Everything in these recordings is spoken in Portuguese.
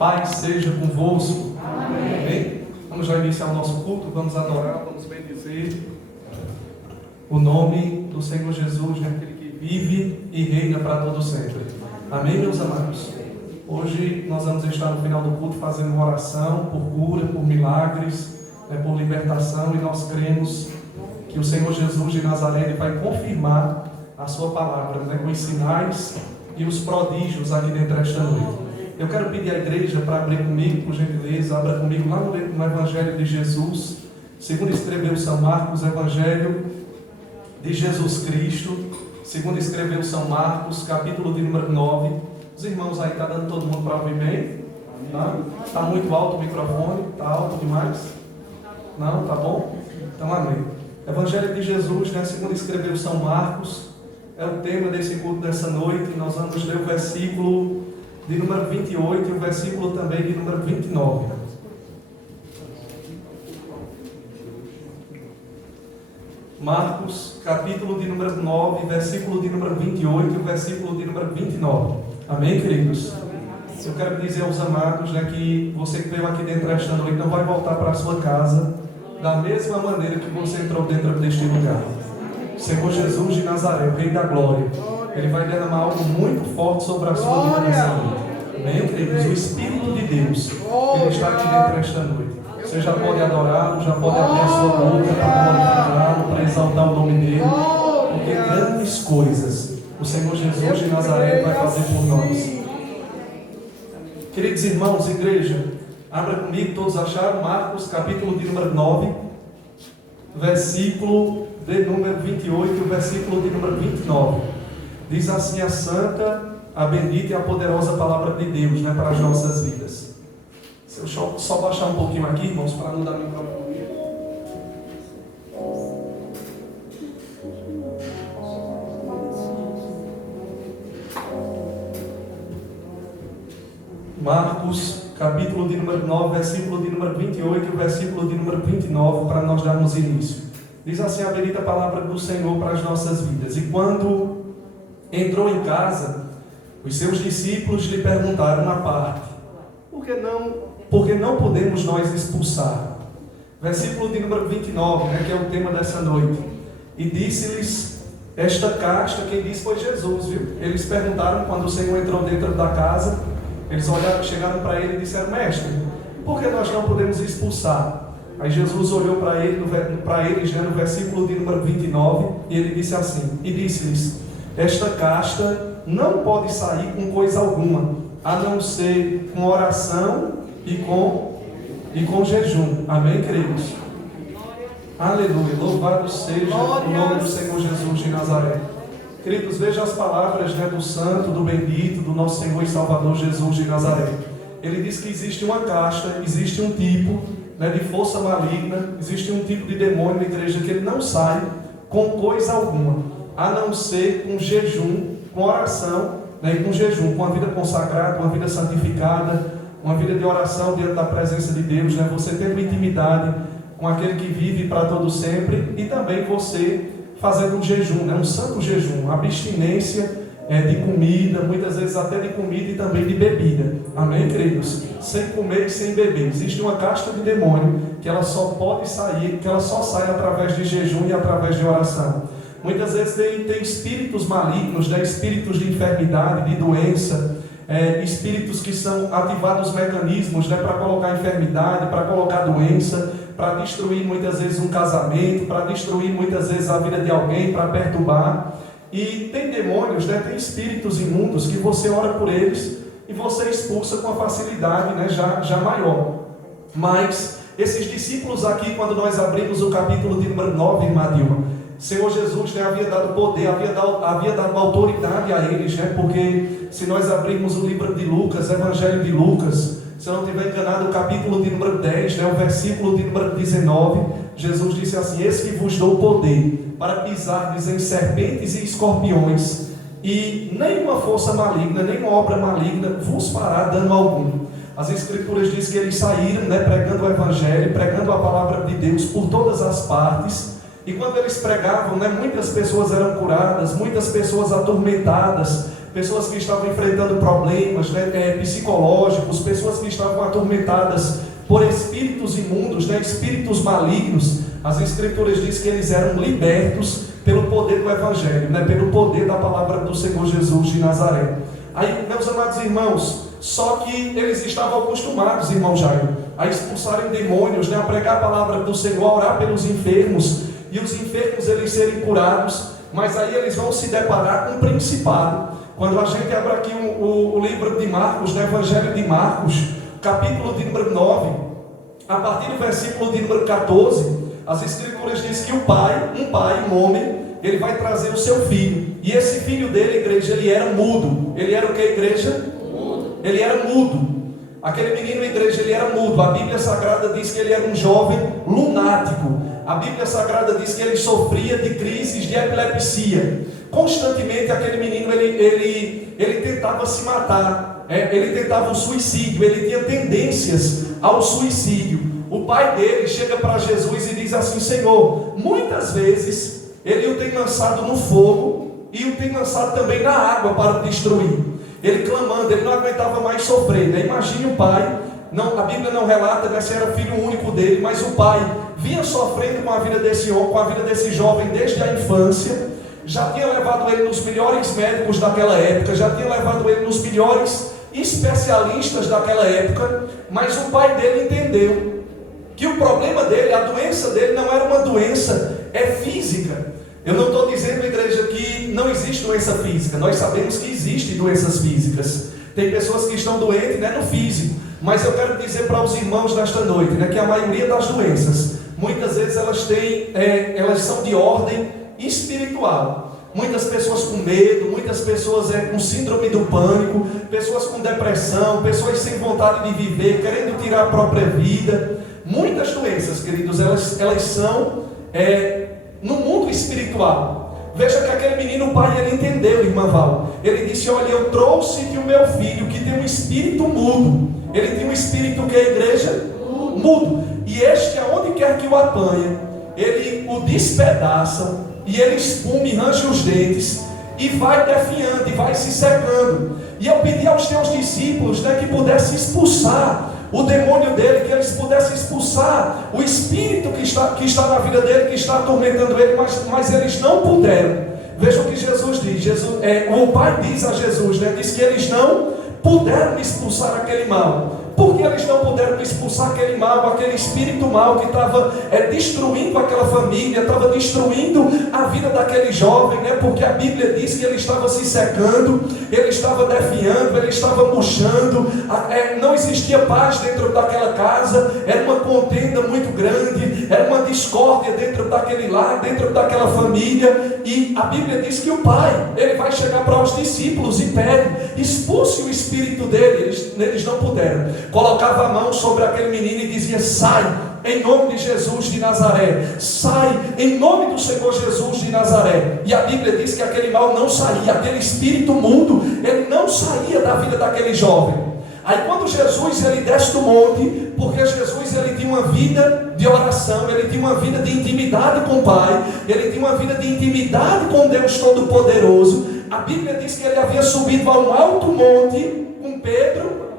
Paz seja convosco. Amém. Vamos já iniciar o nosso culto, vamos adorar, vamos bendizer o nome do Senhor Jesus, aquele que vive e reina para todo sempre. Amém, meus amados? Hoje nós vamos estar no final do culto fazendo uma oração por cura, por milagres, por libertação, e nós cremos que o Senhor Jesus de Nazaré ele vai confirmar a sua palavra, com os sinais e os prodígios aqui dentro desta noite. Eu quero pedir à igreja para abrir comigo, por gentileza, abra comigo lá no Evangelho de Jesus, segundo escreveu São Marcos, Evangelho de Jesus Cristo, segundo escreveu São Marcos, capítulo de número 9. Os irmãos aí, está dando todo mundo para ouvir bem? Está muito alto o microfone? Está alto demais? Não? Está bom? Então, amém. Evangelho de Jesus, segundo escreveu São Marcos, é o tema desse culto dessa noite. Nós vamos ler o versículo de número 28 e o versículo também de número 29. Marcos, capítulo de número 9, versículo de número 28 e o versículo de número 29. Amém, queridos? Eu quero dizer aos amados que você que veio aqui dentro desta noite não vai voltar para a sua casa da mesma maneira que você entrou dentro deste lugar. Senhor Jesus de Nazaré, o Rei da Glória, Ele vai derramar algo muito forte sobre a sua vida nessa noite. Amém, queridos? O Espírito de Deus, Ele está aqui dentro desta noite. Você já pode adorá-lo, já pode abrir a sua boca para glorificá-lo, para exaltar o nome dEle, porque grandes coisas o Senhor Jesus de Nazaré vai fazer por nós. Queridos irmãos, igreja, abra comigo, todos acharam? Marcos, capítulo de número 9, versículo de número 28 e o versículo de número 29. Diz assim a santa, a bendita e a poderosa palavra de Deus, para as nossas vidas. Se eu só baixar um pouquinho aqui, irmãos, para não dar microfone. Marcos, capítulo de número 9, versículo de número 28 e o versículo de número 29, para nós darmos início. Diz assim a bendita palavra do Senhor para as nossas vidas. E quando entrou em casa, os seus discípulos lhe perguntaram à parte: por que não podemos nós expulsar? Versículo de número 29, que é o tema dessa noite. E disse-lhes esta casta, quem disse foi Jesus, viu? Eles perguntaram quando o Senhor entrou dentro da casa, eles olharam, chegaram para ele e disseram: mestre, por que nós não podemos expulsar? Aí Jesus olhou para eles no versículo de número 29, e ele disse assim, e disse-lhes: esta casta não pode sair com coisa alguma, a não ser com oração e com jejum. Amém, queridos? Aleluia, louvado seja o nome do Senhor Jesus de Nazaré. Queridos, veja as palavras do santo, do bendito, do nosso Senhor e Salvador Jesus de Nazaré. Ele diz que existe uma casta, existe um tipo de força maligna, existe um tipo de demônio na igreja que ele não sai com coisa alguma, a não ser com jejum, com oração, e com jejum, com a vida consagrada, com a vida santificada, uma vida de oração diante da presença de Deus, você tendo intimidade com aquele que vive para todo sempre, e também você fazendo um jejum, um santo jejum, abstinência de comida, muitas vezes até de comida e também de bebida. Amém, queridos? Sem comer e sem beber. Existe uma casta de demônio que ela só pode sair, que ela só sai através de jejum e através de oração. Muitas vezes tem espíritos malignos, espíritos de enfermidade, de doença, espíritos que são ativados mecanismos para colocar enfermidade, para colocar doença, para destruir muitas vezes um casamento, para destruir muitas vezes a vida de alguém, para perturbar. E tem demônios, tem espíritos imundos que você ora por eles e você expulsa com a facilidade já maior. Mas esses discípulos aqui, quando nós abrimos o capítulo de número 9, irmã Dilma, Senhor Jesus havia dado poder, havia dado autoridade a eles, porque se nós abrirmos o livro de Lucas, Evangelho de Lucas, se eu não estiver enganado, o capítulo de número 10, o versículo de número 19, Jesus disse assim: eis que vos dou poder para pisardes em serpentes e escorpiões, e nenhuma força maligna, nenhuma obra maligna vos fará dano algum. As Escrituras dizem que eles saíram pregando o Evangelho, pregando a palavra de Deus por todas as partes. E quando eles pregavam, muitas pessoas eram curadas, muitas pessoas atormentadas, pessoas que estavam enfrentando problemas, né, psicológicos, pessoas que estavam atormentadas por espíritos imundos, né, espíritos malignos. As Escrituras dizem que eles eram libertos pelo poder do Evangelho, né, pelo poder da palavra do Senhor Jesus de Nazaré. Aí, meus amados irmãos, só que eles estavam acostumados, irmão Jairo, a expulsarem demônios, né, a pregar a palavra do Senhor, a orar pelos enfermos, e os enfermos eles serem curados. Mas aí eles vão se deparar com um principado. Quando a gente abre aqui o livro de Marcos, no Evangelho de Marcos, capítulo de número 9, a partir do versículo de número 14, as Escrituras dizem que um homem, ele vai trazer o seu filho. E esse filho dele, igreja, ele era mudo. Ele era o que, igreja? Mudo. Ele era mudo. Aquele menino, igreja, ele era mudo. A Bíblia Sagrada diz que ele era um jovem lunático. A Bíblia Sagrada diz que ele sofria de crises de epilepsia. Constantemente aquele menino, ele tentava se matar. Ele tentava o suicídio. Ele tinha tendências ao suicídio. O pai dele chega para Jesus e diz assim: Senhor, muitas vezes ele o tem lançado no fogo e o tem lançado também na água para destruir. Ele clamando, ele não aguentava mais sofrer, né? Imagine o pai, não, a Bíblia não relata, né, se era o filho único dele, mas o pai vinha sofrendo com a vida desse homem, com a vida desse jovem desde a infância. Já tinha levado ele nos melhores médicos daquela época, já tinha levado ele nos melhores especialistas daquela época, mas o pai dele entendeu que o problema dele, a doença dele não era uma doença física. Eu não estou dizendo, igreja, que não existe doença física. Nós sabemos que existem doenças físicas. Tem pessoas que estão doentes, né, no físico. Mas eu quero dizer para os irmãos nesta noite, né, que a maioria das doenças, muitas vezes elas são de ordem espiritual. Muitas pessoas com medo, muitas pessoas com síndrome do pânico, pessoas com depressão, pessoas sem vontade de viver, querendo tirar a própria vida. Muitas doenças, queridos, elas são no mundo espiritual. Veja que aquele menino, o pai, ele entendeu, irmã Val. Ele disse: olha, eu trouxe que o meu filho, que tem um espírito mudo, ele tem um espírito que é a igreja? Mudo. E este, aonde quer que o apanha, ele o despedaça, e ele espuma e range os dentes, e vai definhando, e vai se secando. E eu pedi aos teus discípulos, né, que pudessem expulsar o demônio dele, que eles pudessem expulsar o espírito que está na vida dele, que está atormentando ele, mas eles não puderam. Veja o que Jesus diz. O pai diz a Jesus, né, diz que eles não puderam expulsar aquele mal. Por que eles não puderam expulsar aquele mal, aquele espírito mal que estava destruindo aquela família, estava destruindo a vida daquele jovem, né? Porque a Bíblia diz que ele estava se secando, ele estava definhando, ele estava murchando, não existia paz dentro daquela casa, era uma contenda muito grande, era uma discórdia dentro daquele lar, dentro daquela família. E a Bíblia diz que o pai, ele vai chegar para os discípulos e pede: expulse o espírito dele. Eles não puderam. Colocava a mão sobre aquele menino e dizia: sai, em nome de Jesus de Nazaré, sai, em nome do Senhor Jesus de Nazaré. E a Bíblia diz que aquele mal não saía, aquele espírito mudo, ele não saía da vida daquele jovem. Aí quando Jesus, ele desce do monte, porque Jesus, ele tinha uma vida de oração, ele tinha uma vida de intimidade com o Pai, ele tinha uma vida de intimidade com Deus Todo-Poderoso. A Bíblia diz que ele havia subido a um alto monte com Pedro,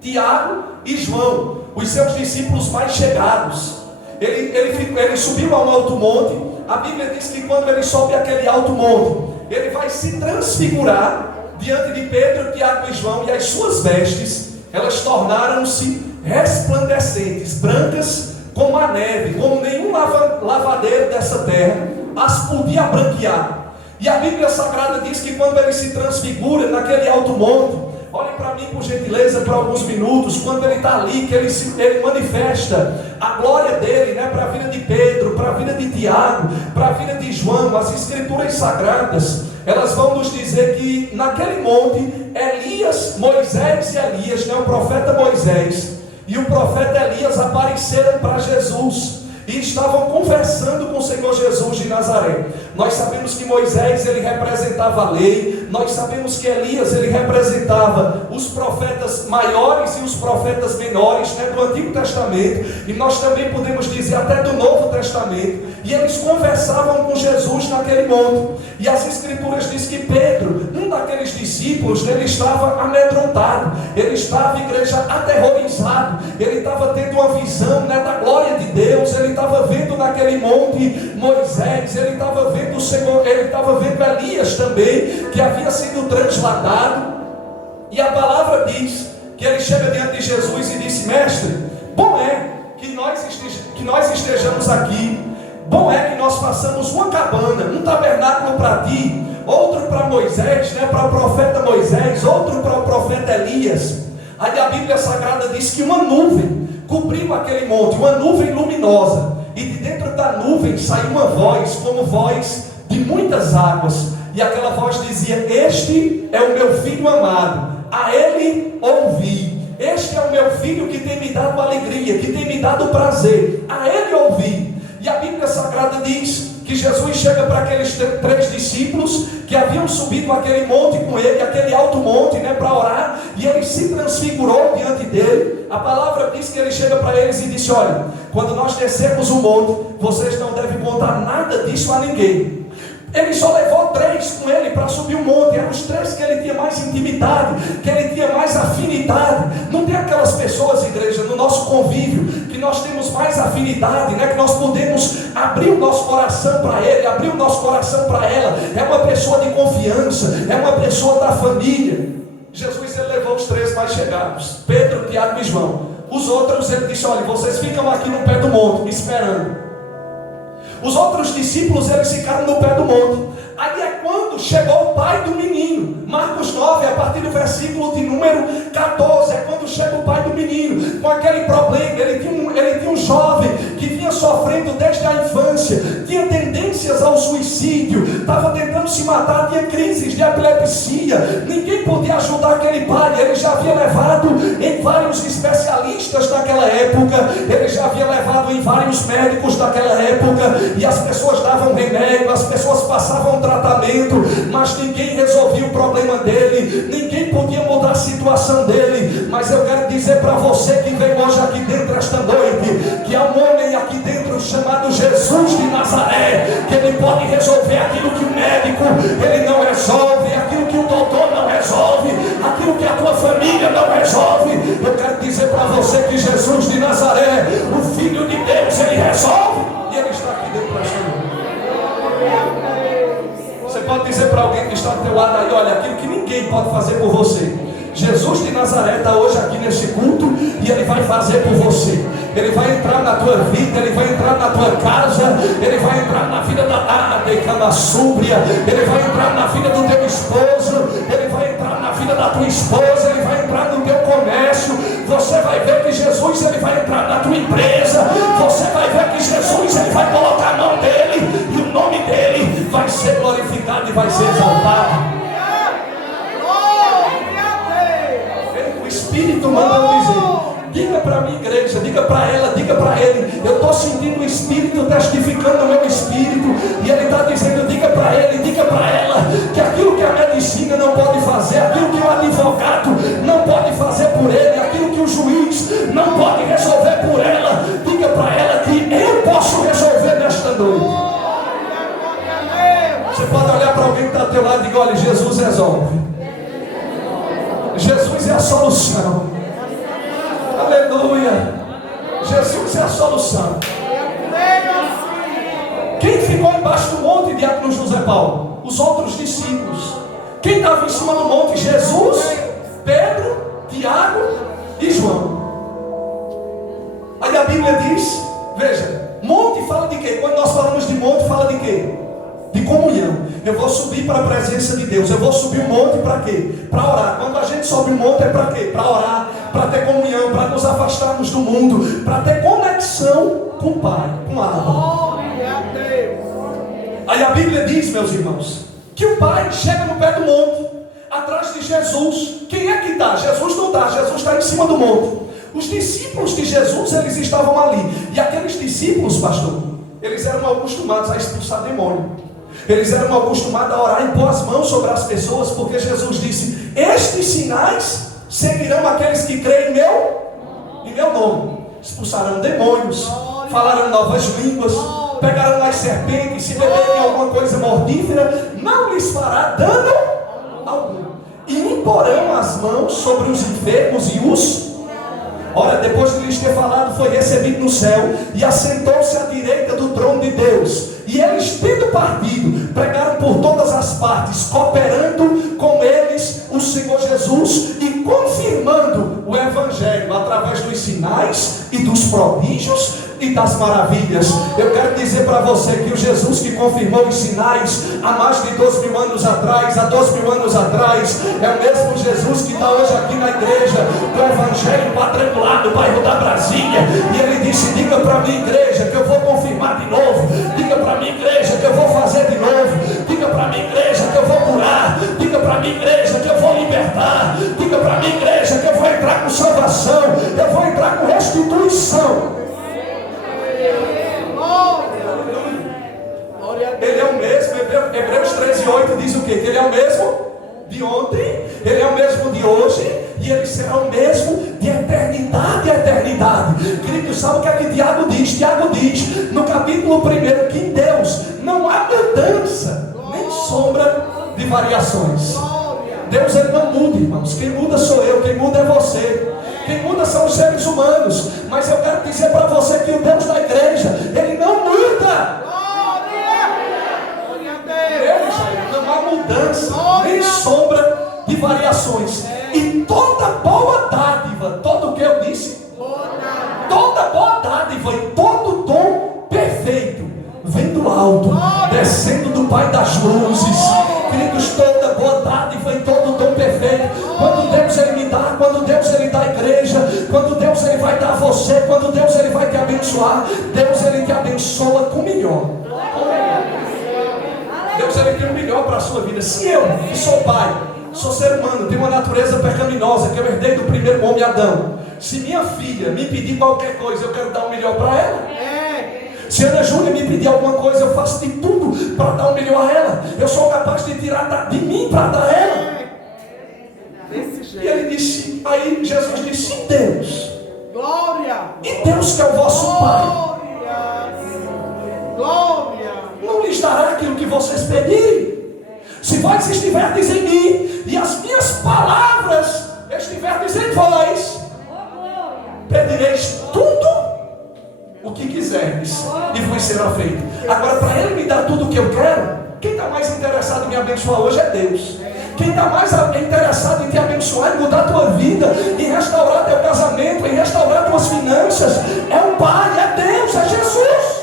Tiago e João, os seus discípulos mais chegados. Ele subiu a um alto monte. A Bíblia diz que quando ele sobe aquele alto monte, ele vai se transfigurar diante de Pedro, Tiago e João, e as suas vestes, elas tornaram-se resplandecentes, brancas como a neve, como nenhum lavadeiro dessa terra as podia branquear. E a Bíblia Sagrada diz que quando ele se transfigura naquele alto monte, olhem para mim por gentileza por alguns minutos, quando ele está ali, que ele manifesta a glória dele, né, para a vida de Pedro, para a vida de Tiago, para a vida de João. As Escrituras Sagradas, elas vão nos dizer que naquele monte, Moisés e Elias, né, o profeta Moisés e o profeta Elias apareceram para Jesus e estavam conversando com o Senhor Jesus de Nazaré. Nós sabemos que Moisés, ele representava a lei, Nós sabemos que Elias, ele representava os profetas maiores e os profetas menores, né, do Antigo Testamento, e nós também podemos dizer até do Novo Testamento, e eles conversavam com Jesus naquele monte, e as Escrituras dizem que Pedro, um daqueles discípulos, ele estava amedrontado, ele estava, igreja, aterrorizado, ele estava tendo uma visão, né, da glória de Deus, ele estava vendo naquele monte Moisés, ele estava vendo o Senhor, ele estava vendo Elias também, que havia sido transladado, e a palavra diz que ele chega diante de Jesus e disse: mestre, bom é que nós estejamos aqui, bom é que nós façamos uma cabana, um tabernáculo para ti, outro para Moisés, né, para o profeta Moisés, outro para o profeta Elias. Aí a Bíblia Sagrada diz que uma nuvem cobriu aquele monte, uma nuvem luminosa, e de dentro da nuvem saiu uma voz, como voz de muitas águas, e aquela voz dizia: este é o meu filho amado, a ele ouvi. Este é o meu filho que tem me dado alegria, que tem me dado prazer, a ele ouvi. E a Bíblia Sagrada diz que Jesus chega para aqueles 3 discípulos que haviam subido aquele monte com ele, aquele alto monte, né, para orar, e ele se transfigurou diante dele. A palavra diz que ele chega para eles e disse: olha, quando nós descermos o monte, vocês não devem contar nada disso a ninguém. Ele só levou 3 com ele para subir o monte. Eram os 3 que ele tinha mais intimidade, que ele tinha mais afinidade. Não tem aquelas pessoas, igreja, no nosso convívio, que nós temos mais afinidade, né? Que nós podemos abrir o nosso coração para ele, abrir o nosso coração para ela. É uma pessoa de confiança, é uma pessoa da família. Jesus, ele levou os 3 mais chegados, Pedro, Tiago e João. Os outros, ele disse: olha, vocês ficam aqui no pé do monte, esperando. Os outros discípulos, eles ficaram no pé do monte. Aí é quando chegou o pai do menino. Marcos 9, a partir do versículo de número 14, é quando chega o pai do menino, com aquele problema. Ele tinha um jovem que vinha sofrendo desde a infância, tinha tendências ao suicídio, estava tentando se matar, tinha crises de epilepsia. Ninguém podia ajudar aquele pai. Ele já havia levado em vários especialistas daquela época, ele já havia levado em vários médicos daquela época, e as pessoas davam remédio, as pessoas passavam tratamento, mas ninguém resolvia o problema dele, ninguém podia mudar a situação dele. Mas eu quero dizer para você que vem hoje aqui dentro esta noite, que há um homem aqui dentro chamado Jesus de Nazaré, que ele pode resolver aquilo que o médico ele não resolve, aquilo que o doutor não resolve, aquilo que a tua família não resolve. Eu quero dizer para você que Jesus de Nazaré, o Filho de Deus, ele resolve, e ele está aqui dentro desta noite. Você pode dizer para alguém que está do teu lado aí: olha, aquilo que ninguém pode fazer por você, Jesus de Nazaré está hoje aqui nesse culto, e ele vai fazer por você. Ele vai entrar na tua vida, ele vai entrar na tua casa, ele vai entrar na vida da decama súbria, ele vai entrar na vida do teu esposo, ele vai entrar na vida da tua esposa, ele vai entrar no teu comércio. Você vai ver que Jesus, ele vai entrar na tua empresa. Você vai ver que Jesus, ele vai colocar a mão dele, e o nome dele vai ser glorificado e vai ser exaltado. O Espírito mandando dizer: diga para a minha igreja, diga para ela, diga para ele. Eu estou sentindo o Espírito testificando no meu espírito, e ele está dizendo: diga para ele, diga para ela, que aquilo que a medicina não pode fazer, aquilo que o advogado não pode fazer por ele, aquilo que o juiz não pode resolver por ela, diga para ela que eu posso resolver nesta noite. Você pode olhar para alguém que está ao teu lado e diga: olha, Jesus resolve. Jesus é a solução. Aleluia. Jesus é a solução. Quem ficou embaixo do monte, diácono José Paulo? Os outros discípulos. Quem estava em cima do monte? Jesus, Pedro, Tiago e João. Aí a Bíblia diz, veja, monte fala de quê? Quando nós falamos de monte, fala de quê? De comunhão. Eu vou subir para a presença de Deus. Eu vou subir um monte para quê? Para orar. Quando a gente sobe um monte é para quê? Para orar, para ter comunhão, para nos afastarmos do mundo, para ter conexão com o Pai, com a alma. Aí a Bíblia diz, meus irmãos, que o Pai chega no pé do monte, atrás de Jesus. Quem é que está? Jesus não está. Jesus está em cima do monte. Os discípulos de Jesus, eles estavam ali. E aqueles discípulos, pastor, eles eram acostumados a expulsar demônio. Eles eram acostumados a orar e pôr as mãos sobre as pessoas, porque Jesus disse: estes sinais seguirão aqueles que creem em meu nome. Expulsarão demônios, falarão novas línguas, pegarão as serpentes, se beberem alguma coisa mortífera, não lhes fará dano algum. E imporão as mãos sobre os enfermos e os... Ora, depois de lhes ter falado, foi recebido no céu e assentou-se à direita do trono de Deus. E eles, tendo partido, pregaram por todas as partes, cooperando com eles o Senhor Jesus e confirmando o Evangelho através dos sinais e dos prodígios e das maravilhas. Eu quero dizer para você que o Jesus que confirmou os sinais há mais de 2.000 anos atrás, há 2.000 anos atrás, é o mesmo Jesus que está hoje aqui na igreja do Evangelho Quadrangular do bairro da Brasília. E ele disse: diga para mim, igreja, que eu vou confirmar de novo. Diga para mim, igreja, que eu vou fazer de novo. Diga para mim, igreja, que eu vou curar. Diga para mim, igreja, que eu vou libertar. Diga para mim, igreja, que eu vou entrar com salvação. Eu vou entrar com restituição. Ele é o mesmo. Hebreus 13:8 diz o quê? Que ele é o mesmo de ontem, ele é o mesmo de hoje, e ele será o mesmo de eternidade a eternidade. Querido, sabe o que é que Tiago diz? Tiago diz no capítulo 1 que em Deus não há mudança, nem sombra de variações. Deus, ele não muda, irmãos. Quem muda sou eu, quem muda é você. Quem muda são os seres humanos. Mas eu quero dizer para você que o Deus da igreja, ele não muda. Não há mudança, nem sombra de variações. E toda boa dádiva, todo o que eu disse? Toda boa dádiva e todo dom perfeito vem do alto, descendo do Pai das luzes. Queridos, toda boa dádiva e todo dom perfeito. Quando Deus ele me dá, quando Deus ele dá a igreja, quando Deus ele vai dar a você, quando Deus ele vai te abençoar, Deus ele te abençoa com melhor. Deus ele tem o melhor para a sua vida. Se eu, que sou pai, sou ser humano, tenho uma natureza pecaminosa que eu herdei do primeiro homem Adão, se minha filha me pedir qualquer coisa, eu quero dar o melhor para ela. Se Ana Júlia me pedir alguma coisa, eu faço de tudo para dar o melhor a ela. Eu sou capaz de tirar de mim para dar a ela. E ele disse, aí Jesus disse: Deus, glória, e Deus que é o vosso Pai, glória, não lhes dará aquilo que vocês pedirem? Se vós estiverdes em mim e as minhas palavras estiverdes em vós, pedireis tudo o que quiserdes e vos será feito. Agora, para ele me dar tudo o que eu quero, quem está mais interessado em me abençoar hoje é Deus. Quem está mais interessado em te abençoar, em mudar a tua vida, em restaurar teu casamento, em restaurar tuas finanças, é o Pai, é Deus, é Jesus.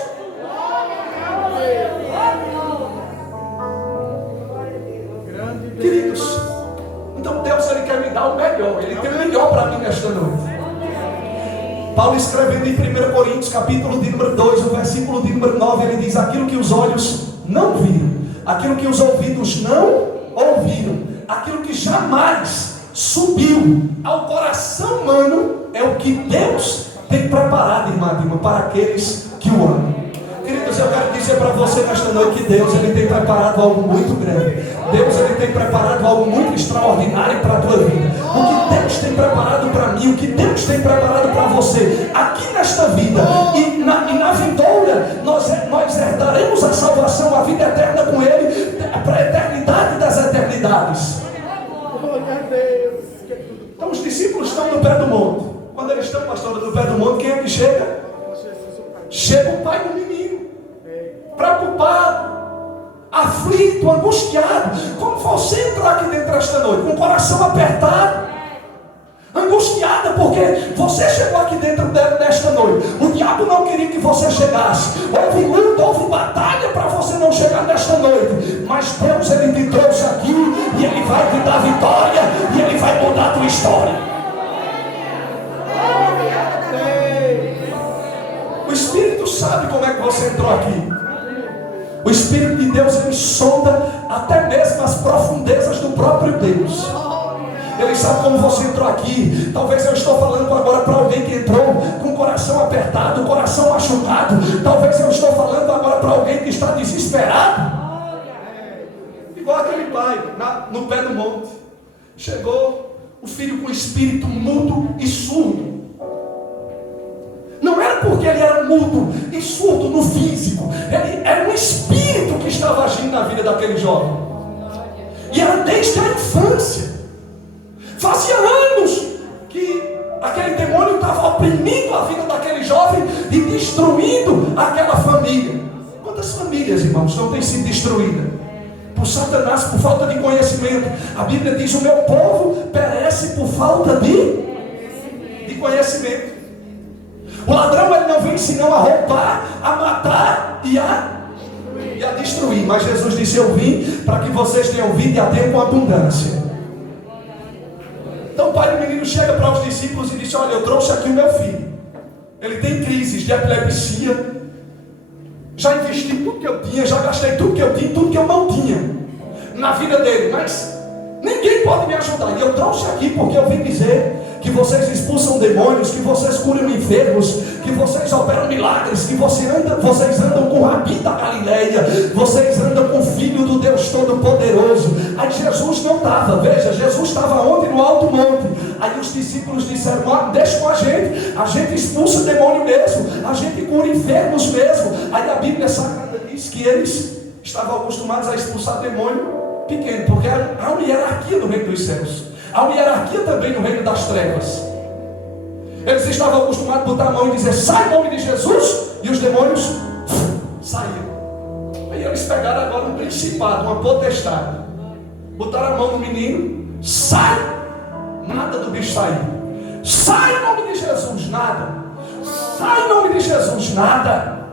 Queridos, então Deus ele quer me dar o melhor. Ele tem o melhor para mim nesta noite. Paulo escrevendo em 1 Coríntios capítulo de número 2, o versículo de número 9, ele diz: aquilo que os olhos não viram, aquilo que os ouvidos não ouviram, aquilo que jamais subiu ao coração humano, é o que Deus tem preparado, irmã, para aqueles que o amam. Queridos, eu quero dizer para você nesta noite que Deus ele tem preparado algo muito grande. Deus ele tem preparado algo muito extraordinário para a tua vida. O que Deus tem preparado para mim, o que Deus tem preparado para você aqui nesta vida e na vindoura, nós herdaremos a salvação, a vida eterna com Ele para a eternidade das eternidades. Então os discípulos estão no pé do monte. Quando eles estão, pastor, no pé do monte, quem é que chega? Chega o pai do menino, preocupado, aflito, angustiado, como você entrou aqui dentro esta noite, com o coração apertado, angustiada, porque você chegou aqui dentro desta noite. O diabo não queria que você chegasse. Houve luta, houve batalha para você não chegar nesta noite. Mas Deus ele te trouxe aqui e Ele vai te dar vitória e Ele vai mudar a tua história. O Espírito sabe como é que você entrou aqui. O Espírito de Deus ele sonda até mesmo as profundezas do próprio Deus. Ele sabe como você entrou aqui. Talvez eu estou falando agora para alguém que entrou com o coração apertado, o coração machucado. Talvez eu estou falando agora para alguém que está desesperado. aquele pai, no pé do monte, chegou o filho com espírito mudo e surdo. Não era porque ele era mudo e surdo no físico, ele era um espírito que estava agindo na vida daquele jovem. E era desde a infância. Fazia anos que aquele demônio estava oprimindo a vida daquele jovem e destruindo aquela família. Quantas famílias, irmãos, não têm sido destruídas por Satanás, por falta de conhecimento? A Bíblia diz: o meu povo perece por falta de conhecimento. O ladrão, ele não vem senão a roubar, a matar e a destruir. Mas Jesus disse: eu vim para que vocês tenham vida e a tenham com abundância. Então o pai do menino chega para os discípulos e diz: olha, eu trouxe aqui o meu filho. Ele tem crises de epilepsia. Já investi tudo que eu tinha, já gastei tudo que eu tinha, tudo que eu não tinha na vida dele, mas ninguém pode me ajudar. E eu trouxe aqui porque eu vim dizer que vocês expulsam demônios, que vocês curam enfermos, que vocês operam milagres, que vocês andam com o Rabi da Galileia, vocês andam com o Filho do Deus Todo-Poderoso. Aí Jesus não estava, veja, Jesus estava onde? No alto monte. Aí os discípulos disseram: deixa com a gente expulsa demônio mesmo, a gente cura enfermos mesmo. Aí a Bíblia Sagrada diz que eles estavam acostumados a expulsar demônio pequeno, porque há uma hierarquia no reino dos céus. Há uma hierarquia também no reino das trevas. Eles estavam acostumados a botar a mão e dizer: sai em nome de Jesus, e os demônios saíram. Aí eles pegaram agora um principado, uma potestade, botaram a mão no menino, sai, nada do bicho sair. Sai em nome de Jesus, nada. Sai em nome de Jesus, nada.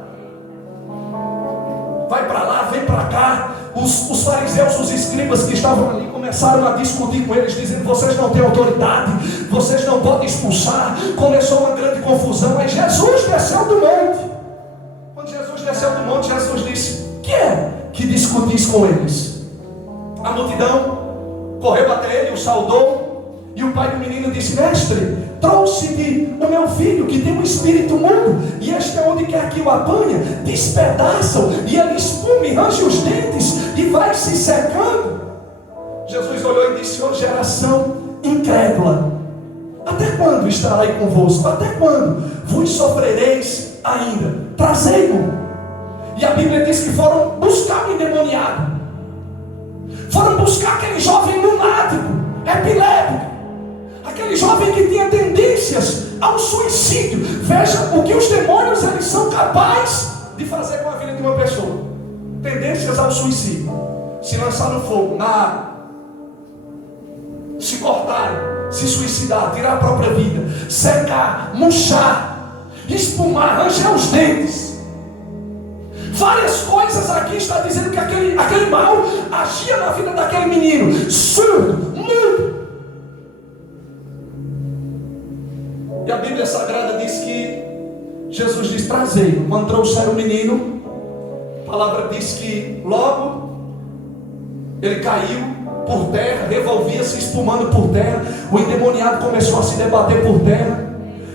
Vai para lá, vem para cá. Os fariseus, os escribas que estavam ali começaram a discutir com eles, dizendo: vocês não têm autoridade, vocês não podem expulsar. Começou uma grande confusão. Aí Jesus desceu do monte. Quando Jesus desceu do monte, Jesus disse: que é que discutis com eles? A multidão correu até ele, o saudou. E o pai do menino disse: mestre, trouxe-te o meu filho que tem um espírito mudo, e este é onde quer que o apanha, despedaçam, e ele espuma e range os dentes, e vai se secando. Jesus olhou e disse: ó geração incrédula, até quando estarei convosco? Até quando vos sofrereis ainda? Trazei-o. E a Bíblia diz que foram buscar o endemoniado, foram buscar aquele jovem lunático, epiléptico, aquele jovem que tinha tendências ao suicídio. Veja o que os demônios eles são capazes de fazer com a vida de uma pessoa. Tendências ao suicídio: se lançar no fogo, na água, se cortar, se suicidar, tirar a própria vida, secar, murchar, espumar, ranger os dentes. Várias coisas aqui está dizendo que aquele mal agia na vida daquele menino, surdo, mudo. E a Bíblia Sagrada diz que Jesus diz: trazei-o. Quando trouxeram o menino, a palavra diz que logo ele caiu por terra, revolvia-se espumando por terra. O endemoniado começou a se debater por terra.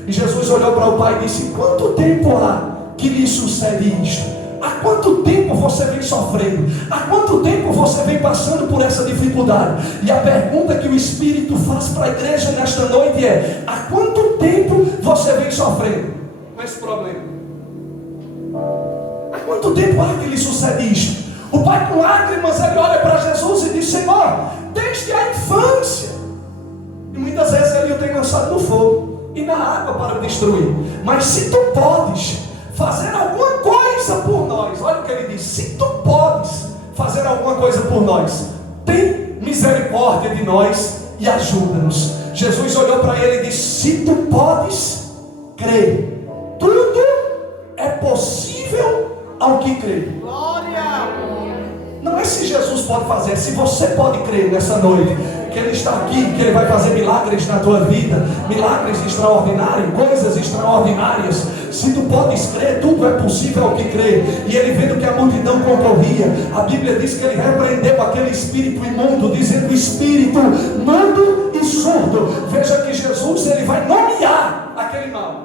E Jesus olhou para o pai e disse: quanto tempo há que lhe sucede isto? Há quanto tempo você vem sofrendo? Há quanto tempo você vem passando por essa dificuldade? E a pergunta que o Espírito faz para a igreja nesta noite é: há quanto tempo você vem sofrendo com esse problema? Há quanto tempo há que lhe sucede isto? O pai, com lágrimas, ele olha para Jesus e diz: Senhor, desde a infância. E muitas vezes ele o tem lançado no fogo e na água para destruir. Mas se tu podes fazer alguma coisa por nós, olha o que ele diz: se tu podes fazer alguma coisa por nós, tem misericórdia de nós e ajuda-nos. Jesus olhou para ele e disse: se tu podes crer, tudo é possível ao que crê. Não é se Jesus pode fazer, é se você pode crer nessa noite que Ele está aqui, que Ele vai fazer milagres na tua vida, milagres extraordinários, coisas extraordinárias. Se tu podes crer, tudo é possível ao que crê. E ele, vendo que a multidão concorria, a Bíblia diz que ele repreendeu aquele espírito imundo, dizendo: espírito mudo e surdo. Veja que Jesus, ele vai nomear aquele mal.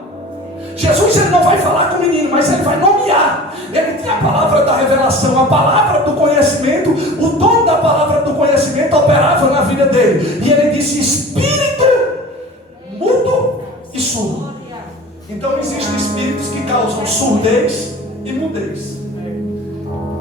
Jesus, ele não vai falar com o menino, mas ele vai nomear. Ele tem a palavra da revelação, a palavra do conhecimento, o dom da palavra palavra do conhecimento operava na vida dele. E ele disse: espírito mudo e surdo. Então existem espíritos que causam surdez e mudez.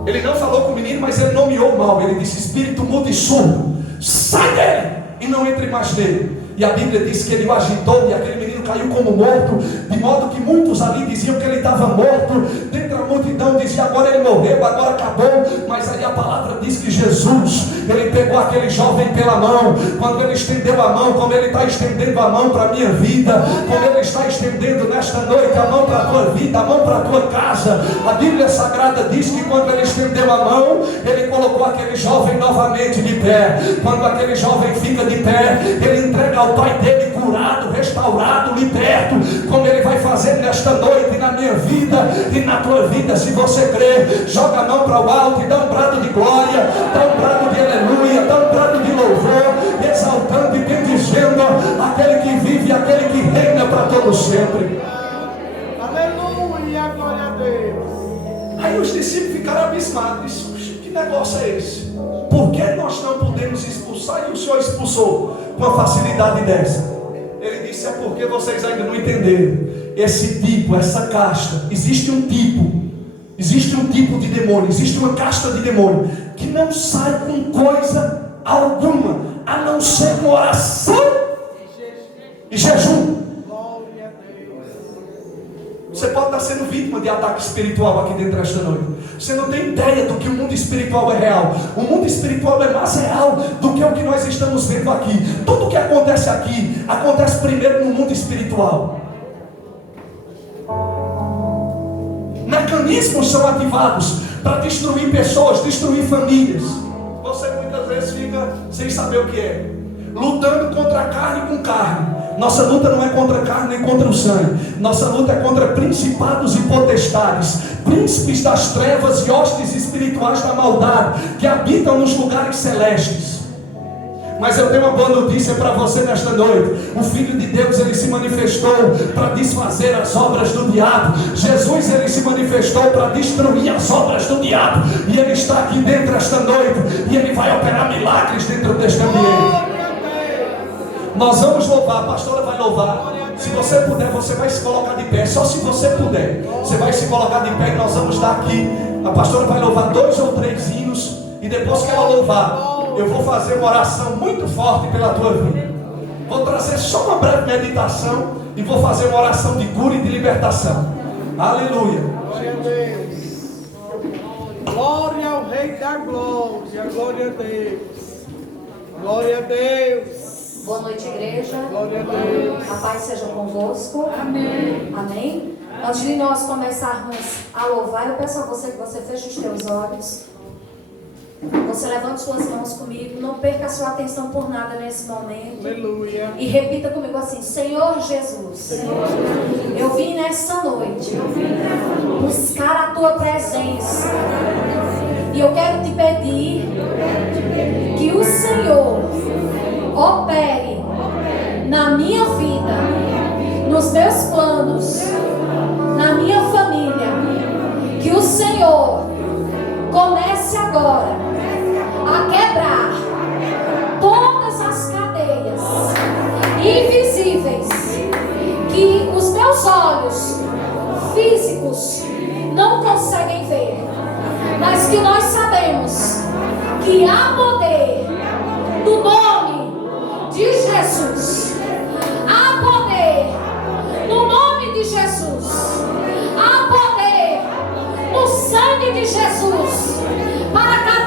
Ele não falou com o menino, mas ele nomeou o mal. Ele disse: espírito mudo e surdo, sai dele e não entre mais nele. E a Bíblia diz que ele o agitou e aquele menino caiu como morto, de modo que muitos ali diziam que ele estava morto. Dentro da multidão dizia: agora ele morreu, agora acabou. Mas aí a palavra diz que Jesus, ele pegou aquele jovem pela mão. Quando ele estendeu a mão, como ele está estendendo a mão para a minha vida, como ele está estendendo nesta noite a mão para a tua vida, a mão para a tua casa, a Bíblia Sagrada diz que quando ele estendeu a mão, ele colocou aquele jovem novamente de pé. Quando aquele jovem fica de pé, ele entrega ao Pai dele curado, restaurado, liberto, como ele vai fazer nesta noite na minha vida e na tua vida. Se você crê, joga a mão para o alto e dá um brado de glória, dá um brado de aleluia, dá um brado de louvor, exaltando e bendizendo aquele que vive, aquele que reina para todo sempre. Aleluia, glória a Deus. Aí os discípulos ficaram abismados. Que negócio é esse? Por que nós não podemos expulsar e o Senhor expulsou com uma facilidade dessa? Ele disse: é porque vocês ainda não entenderam. Esse tipo, essa casta, existe um tipo de demônio, existe uma casta de demônio que não sai com coisa alguma, a não ser com oração e jejum. Você pode estar sendo vítima de ataque espiritual aqui dentro desta noite. Você não tem ideia do que o mundo espiritual é real. O mundo espiritual é mais real do que o que nós estamos vendo aqui. Tudo o que acontece aqui, acontece primeiro no mundo espiritual. Mecanismos são ativados para destruir pessoas, destruir famílias. Você muitas vezes fica sem saber o que é. Lutando contra a carne com carne. Nossa luta não é contra a carne nem contra o sangue. Nossa luta é contra principados e potestades, príncipes das trevas e hostes espirituais da maldade, que habitam nos lugares celestes. Mas eu tenho uma boa notícia para você nesta noite. O Filho de Deus, ele se manifestou para desfazer as obras do diabo. Jesus, ele se manifestou para destruir as obras do diabo. E ele está aqui dentro esta noite. E ele vai operar milagres dentro deste ambiente. Nós vamos louvar, a pastora vai louvar. Se você puder, você vai se colocar de pé. Só se você puder, você vai se colocar de pé e nós vamos estar aqui. A pastora vai louvar 2 ou 3 hinos. E depois que ela louvar, eu vou fazer uma oração muito forte pela tua vida. Vou trazer só uma breve meditação e vou fazer uma oração de cura e de libertação. Aleluia. Glória a Deus. Glória ao Rei da Glória. Glória a Deus. Glória a Deus. Boa noite, igreja. Glória a Deus. A paz seja convosco. Amém. Amém. Antes de nós começarmos a louvar, eu peço a você que você feche os teus olhos. Você levante suas mãos comigo. Não perca a sua atenção por nada nesse momento. Aleluia. E repita comigo assim: Senhor Jesus, eu vim nessa noite buscar a tua presença. E eu quero te pedir que o Senhor opere na minha vida, nos meus planos, na minha família. Que o Senhor comece agora a quebrar todas as cadeias invisíveis que os meus olhos físicos não conseguem ver, mas que nós sabemos que há poder no nome de Jesus. Há poder no nome de Jesus. Há poder no sangue de Jesus para